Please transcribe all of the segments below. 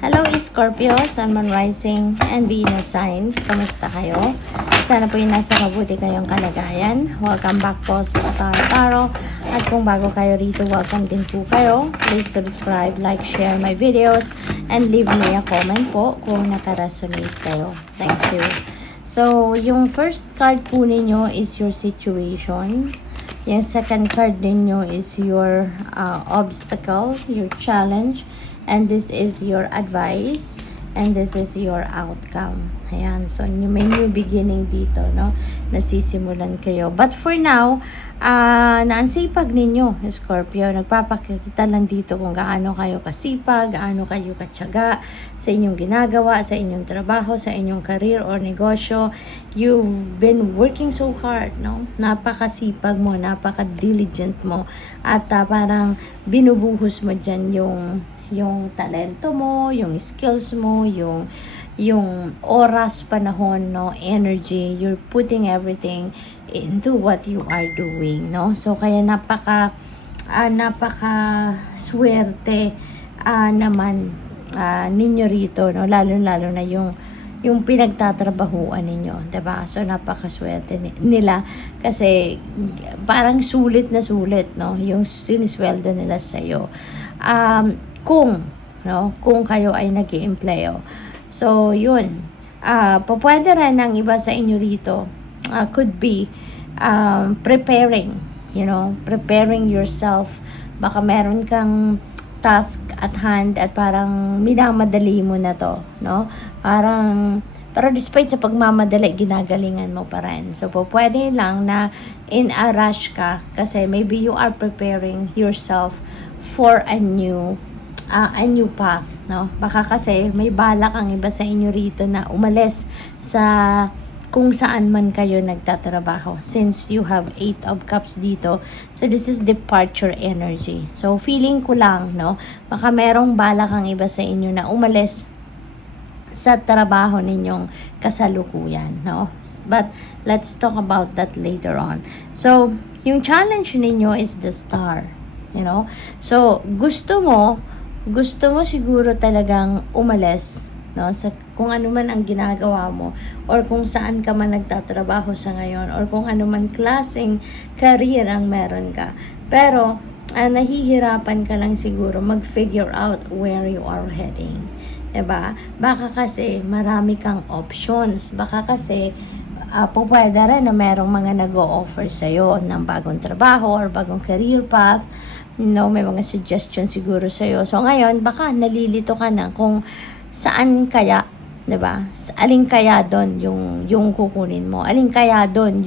Hello Scorpio, Sun, Moon, Rising, and Venus signs. Kamusta kayo? Sana po yung nasa mabuti kayong kalagayan. Welcome back po sa Star Tarot. At kung bago kayo rito, welcome din po kayo. Please subscribe, like, share my videos, and leave me a comment po kung nakaresonate kayo. Thank you. So, yung first card po ninyo is your situation. Yung second card ninyo is your obstacle, your challenge. And this is your advice. And this is your outcome. Ayan. So, may new beginning dito, no? Nasisimulan kayo. But for now, naansipag ninyo, Scorpio. Nagpapakita lang dito kung gaano kayo kasipag, gaano kayo katyaga sa inyong ginagawa, sa inyong trabaho, sa inyong career or negosyo. You've been working so hard, no? Napakasipag mo, napaka-diligent mo. At parang binubuhos mo dyan yung talento mo, yung skills mo, yung oras, panahon, no, energy, you're putting everything into what you are doing, no? So kaya napaka swerte naman ninyo rito, no? Lalo na yung pinagtatrabahuan ninyo, 'di ba? So napakaswerte nila kasi parang sulit na sulit, no, yung sinisweldo nila sa iyo. Kung kayo ay nag-i-empleyo. So, yun. Pwede rin ng iba sa inyo rito, could be preparing, preparing yourself. Baka meron kang task at hand at parang minamadali mo na to, no? Pero despite sa pagmamadali, ginagalingan mo pa rin. So, pwede lang na in a rush ka kasi maybe you are preparing yourself for a new path, no? Baka kasi may balak ang iba sa inyo rito na umalis sa kung saan man kayo nagtatrabaho since you have 8 of cups dito. So this is departure energy. So feeling ko lang, no, baka merong balak ang iba sa inyo na umalis sa trabaho ninyong kasalukuyan, no? But let's talk about that later on. So yung challenge ninyo is the star, so gusto mo siguro talagang umalis, no, sa kung ano man ang ginagawa mo or kung saan ka man nagtatrabaho sa ngayon or kung ano man klaseng career ang meron ka. Pero nahihirapan ka lang siguro mag-figure out where you are heading. Diba? Baka kasi marami kang options. Baka kasi pwede rin na merong mga nag-o-offer sa'yo ng bagong trabaho or bagong career path. May mga suggestion siguro sa'yo. So, ngayon, baka nalilito ka na kung saan kaya, diba? Alin kaya doon yung kukunin mo? Alin kaya doon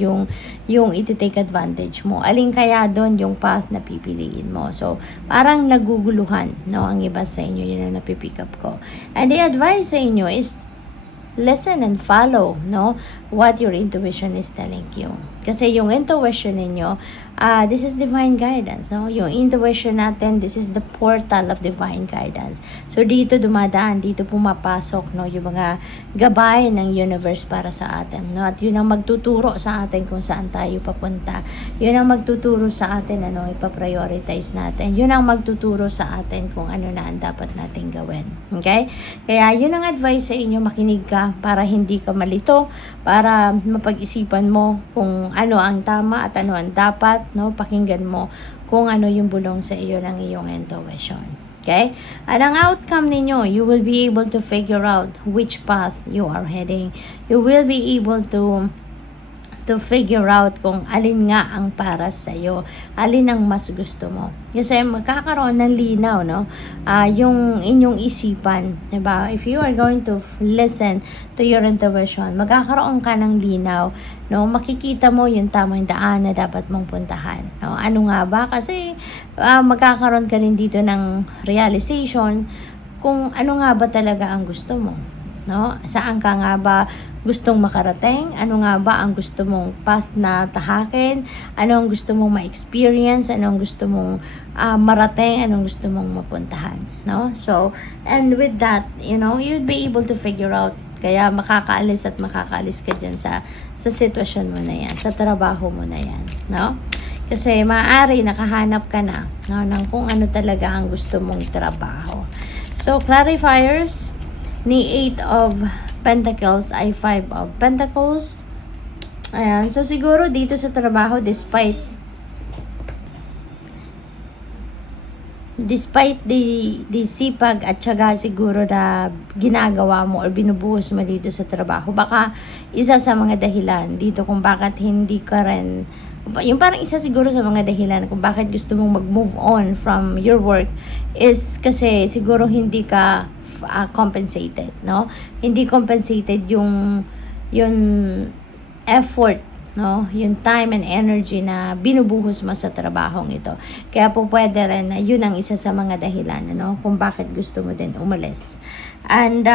yung iti-take advantage mo? Alin kaya doon yung path na pipiliin mo? So, parang naguguluhan, no? Ang iba sa inyo, yun ang napipick up ko. And the advice sa inyo is listen and follow, no, what your intuition is telling you. Kasi yung intuition ninyo, this is divine guidance. No? Yung intuition natin, this is the portal of divine guidance. So dito dumadaan, dito pumapasok, no, yung mga gabay ng universe para sa atin, no? At yun ang magtuturo sa atin kung saan tayo papunta. Yun ang magtuturo sa atin ano ipa-prioritize natin. Yun ang magtuturo sa atin kung ano na ang dapat nating gawin. Okay? Kaya yun ang advice sa inyo, makinig ka para hindi ka malito, para mapag-isipan mo kung ano ang tama at ano ang dapat, no? Pakinggan mo kung ano yung bulong sa iyo ng iyong intuition. Okay? At ang outcome ninyo, you will be able to figure out which path you are heading. You will be able to figure out kung alin nga ang para sa iyo, alin ang mas gusto mo. Kasi magkakaroon ng linaw, no? Yung inyong isipan, 'di ba? If you are going to listen to your intuition, magkakaroon ka ng linaw, no? Makikita mo yung tamang daan na dapat mong puntahan, no? Ano nga ba? Kasi magkakaroon ka rin dito ng realization kung ano nga ba talaga ang gusto mo. No? Saan ka nga ba gustong makarating? Ano nga ba ang gusto mong path na tahakin? Ano ang gusto mong ma-experience? Ano ang gusto mong marating? Ano ang gusto mong mapuntahan? No? So, and with that, you'd be able to figure out. Kaya makakaalis ka dyan sa sitwasyon mo na yan, sa trabaho mo na yan. No? Kasi maaari nakahanap ka na, no, ng kung ano talaga ang gusto mong trabaho. So, clarifiers, ni 8 of Pentacles ay 5 of Pentacles. Ayan. So, siguro dito sa trabaho, despite the sipag at syaga siguro na ginagawa mo or binubuhos mo dito sa trabaho, baka isa sa mga dahilan dito kung bakit hindi ka rin, yung parang isa siguro sa mga dahilan kung bakit gusto mong mag-move on from your work is kasi siguro hindi ka compensated, no? Hindi compensated yung effort, no? Yung time and energy na binubuhos mo sa trabahong ito. Kaya po pwede rin na yun ang isa sa mga dahilan, no? Kung bakit gusto mo din umalis. And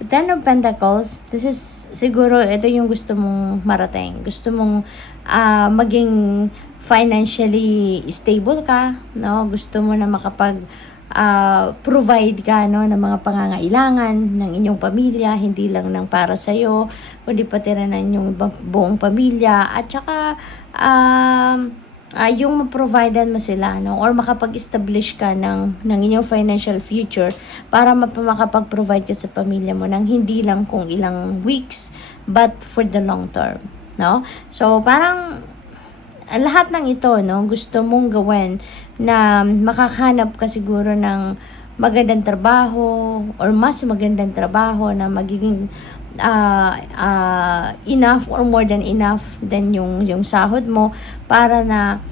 Ten of Pentacles, this is siguro ito yung gusto mong marating. Gusto mong maging financially stable ka, no? Gusto mo na makapag provide ka, no, ng mga pangangailangan ng inyong pamilya, hindi lang ng para sa iyo, kundi pati rin ng inyong buong pamilya, at saka yung ma-providean mo sila, no, or makapag-establish ka ng inyong financial future para makapag-provide ka sa pamilya mo ng hindi lang kung ilang weeks but for the long term, no? So parang lahat ng ito, no, gusto mong gawin na makakahanap ka siguro ng magandang trabaho or mas magandang trabaho na magiging enough or more than enough than yung sahod mo para na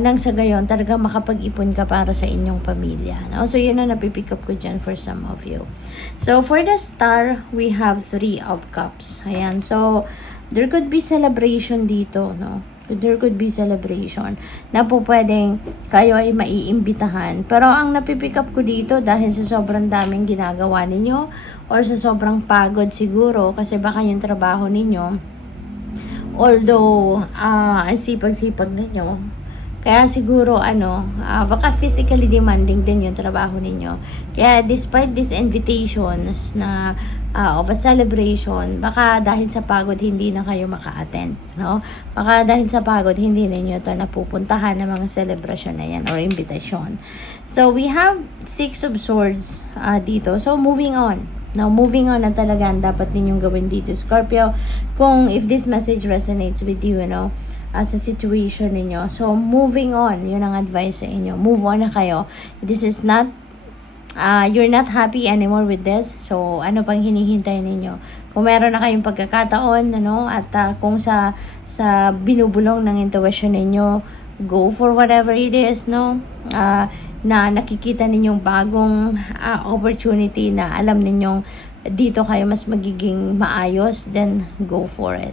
nang sa gayon talaga makapag-ipon ka para sa inyong pamilya, no? So yun ang napipick up ko dyan for some of you. So for the star, we have 3 of cups. Ayan, so there could be celebration dito, no? There could be celebration na po pwedeng kayo ay maiimbitahan. Pero ang napipick up ko dito dahil sa sobrang daming ginagawa ninyo or sa sobrang pagod siguro kasi baka yung trabaho ninyo, although ang sipag-sipag ninyo, kaya siguro baka physically demanding din yung trabaho ninyo. Kaya despite these invitations na of a celebration, baka dahil sa pagod hindi na kayo maka-attend, no? Baka dahil sa pagod hindi ninyo ito napupuntahan ng mga celebration na yan or invitation. So we have 6 of Swords dito. So moving on. Now, moving on na talaga ang dapat ninyong gawin dito, Scorpio. Kung if this message resonates with you, sa situation ninyo. So, moving on. Yun ang advice sa inyo. Move on na kayo. This is not, you're not happy anymore with this. So, ano pang hinihintay ninyo? Kung meron na kayong pagkakataon, at kung sa binubulong ng intuition ninyo, go for whatever it is, na nakikita ninyong bagong opportunity na alam ninyong dito kayo mas magiging maayos, then go for it.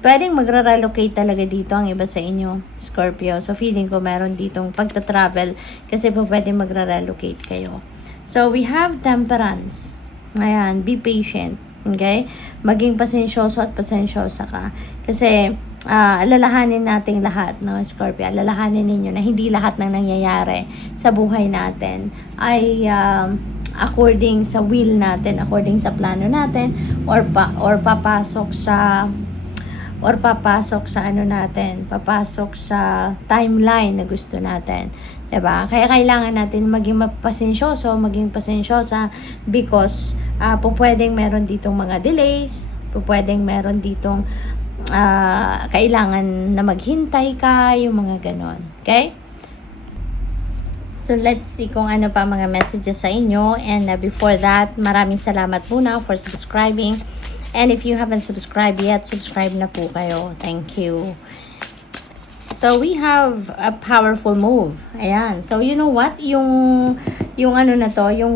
Pwedeng magra-relocate talaga dito ang iba sa inyo, Scorpio. So, feeling ko meron ditong pagta-travel kasi po pwedeng magra-relocate kayo. So, we have Temperance. Ayan, be patient. Okay? Maging pasensyoso at pasensyosa ka. Kasi, alalahanin nating lahat, no, Scorpio. Alalahanin ninyo na hindi lahat ng nangyayari sa buhay natin ay according sa will natin, according sa plano natin, or papasok sa papasok sa timeline na gusto natin. 'Di ba? Kaya kailangan natin maging maging pasensyosa because pwedeng meron ditong mga delays, pwedeng meron ditong kailangan na maghintay ka, yung mga ganon. Okay? So, let's see kung ano pa mga messages sa inyo. And before that, maraming salamat muna for subscribing. And if you haven't subscribed yet, subscribe na po kayo. Thank you. So, we have a powerful move. Ayan. So, you know what? Yung yung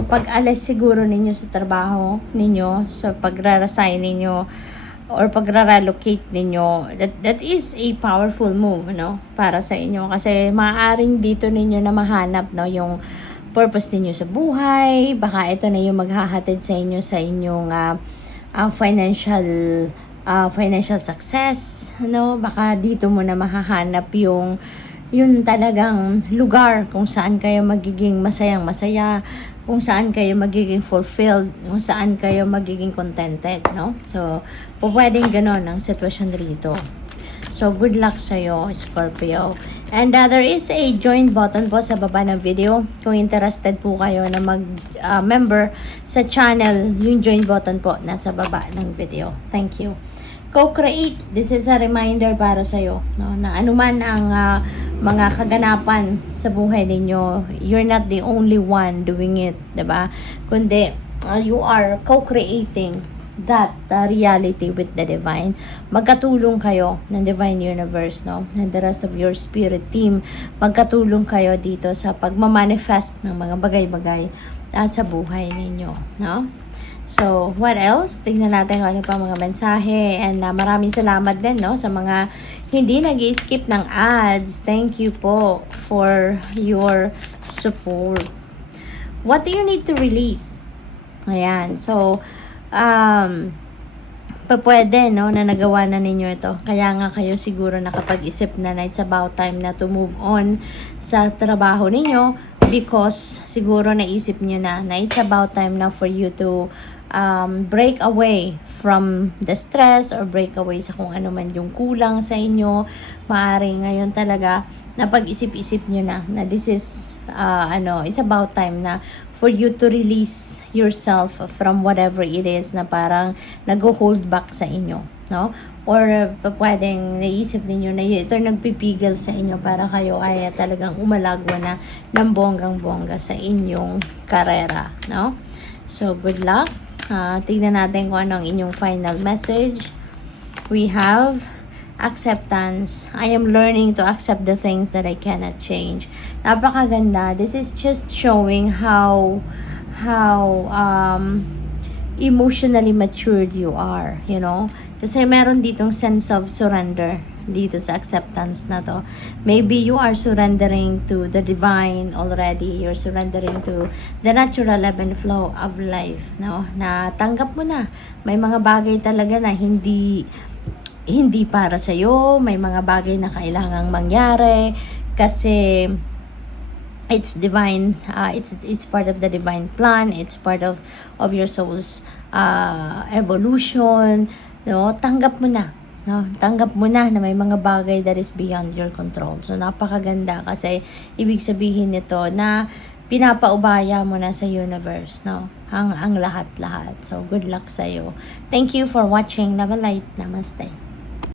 pag-alis siguro ninyo sa trabaho ninyo, sa pag-resign ninyo, or pag-relocate ninyo, that is a powerful move, para sa inyo. Kasi maaaring dito ninyo na mahanap, yung purpose ninyo sa buhay. Baka ito na yung maghahatid sa inyo sa inyong financial success, baka dito mo na mahahanap yung talagang lugar kung saan kayo magiging masayang-masaya, kung saan kayo magiging fulfilled, kung saan kayo magiging contented, So, pwedeng ganon ang sitwasyon rito. So, good luck sa'yo, Scorpio. And there is a join button po sa baba ng video. Kung interested po kayo na mag-member sa channel, yung join button po nasa baba ng video. Thank you. Co-create. This is a reminder para sa'yo, no? Na anuman ang mga kaganapan sa buhay ninyo, you're not the only one doing it, diba? Kundi, you are co-creating that reality with the divine. Magkatulong kayo ng divine universe, no? And the rest of your spirit team, magkatulong kayo dito sa pagmamanifest ng mga bagay-bagay sa buhay ninyo, no? So, what else? Tingnan natin kung ano pa mga mensahe. And maraming salamat din, no? Sa mga hindi nag-skip ng ads. Thank you po for your support. What do you need to release? Ayan. So, pwede, no? Na nagawa na ninyo ito. Kaya nga kayo siguro nakapag-isip na it's about time na to move on sa trabaho ninyo. Because siguro naisip nyo na it's about time na for you to break away from the stress or break away sa kung ano man yung kulang sa inyo. Maaring ngayon talaga napag-isip-isip nyo na this is it's about time na for you to release yourself from whatever it is na parang nag-hold back sa inyo, no? Or pwedeng naisip ninyo na ito nagpipigil sa inyo para kayo ay talagang umalagwa na ng bonggang-bongga sa inyong karera, no? So, good luck. Tignan natin kung ano ang inyong final message. We have acceptance. I am learning to accept the things that I cannot change. Napakaganda. This is just showing how emotionally matured you are, you know? Kasi meron ditong sense of surrender dito sa acceptance na to. Maybe you are surrendering to the divine already. You're surrendering to the natural ebb and flow of life, no? Na tanggap mo na. May mga bagay talaga na hindi para sa iyo. May mga bagay na kailangang mangyari kasi it's divine. It's part of the divine plan. It's part of your soul's evolution. No, tanggap mo na. No, tanggap mo na may mga bagay that is beyond your control. So napakaganda kasi ibig sabihin nito na pinapaubaya mo na sa universe, no? Ang lahat-lahat. So good luck sa iyo. Thank you for watching. Love and light. Namaste.